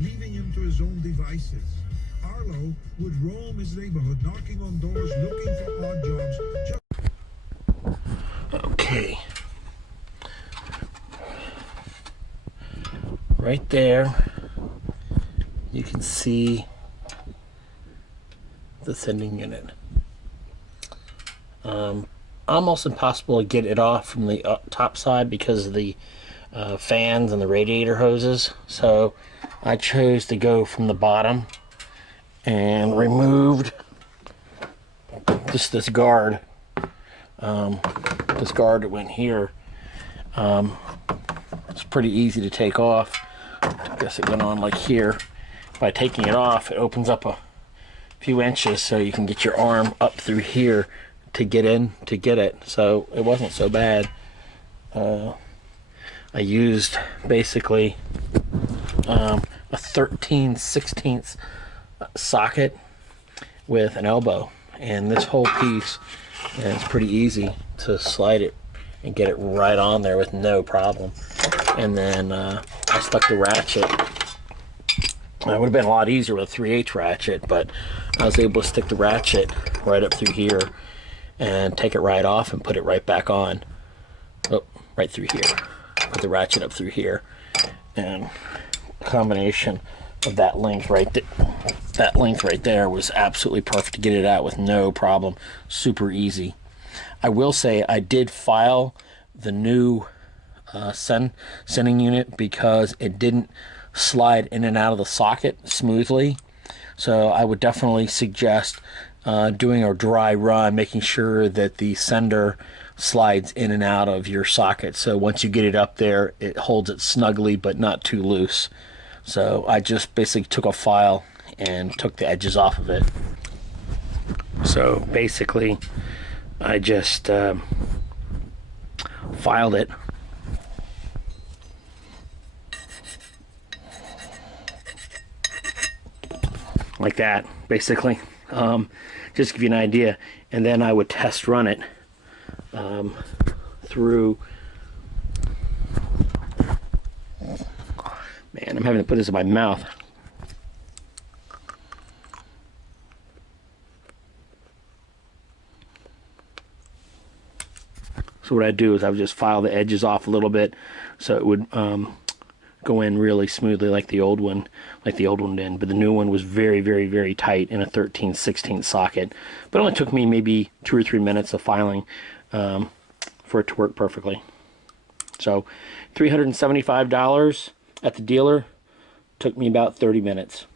leaving him to his own devices. Arlo would roam his neighborhood, knocking on doors, looking for odd jobs. Okay. Right there, you can see the sending unit. Almost impossible to get it off from the top side because of the fans and the radiator hoses. So I chose to go from the bottom and removed just this guard. This guard that went here. It's pretty easy to take off. I guess it went on like here. By taking it off, it opens up a few inches so you can get your arm up through here to get in to get it. So it wasn't so bad. I used basically a 13/16 socket with an elbow, and this whole piece, and it's pretty easy to slide it and get it right on there with no problem. And then I stuck the ratchet. It would have been a lot easier with a 3/8 ratchet, but I was able to stick the ratchet right up through here and take it right off and put it right back on. Oh, right through here. Put the ratchet up through here, and a combination of that length right there was absolutely perfect to get it out with no problem. Super easy. I will say I did file the new sending unit because it didn't slide in and out of the socket smoothly. So I would definitely suggest doing a dry run, making sure that the sender slides in and out of your socket. So once you get it up there, it holds it snugly but not too loose. So I just basically took a file and took the edges off of it. So basically I just filed it like that, basically, just to give you an idea. And then I would test run it through. Man, I'm having to put this in my mouth. So what I'd do is I would just file the edges off a little bit so it would go in really smoothly like the old one did. But the new one was very, very, very tight in a 13/16 socket. But it only took me maybe 2 or 3 minutes of filing for it to work perfectly. So $375 at the dealer, took me about 30 minutes.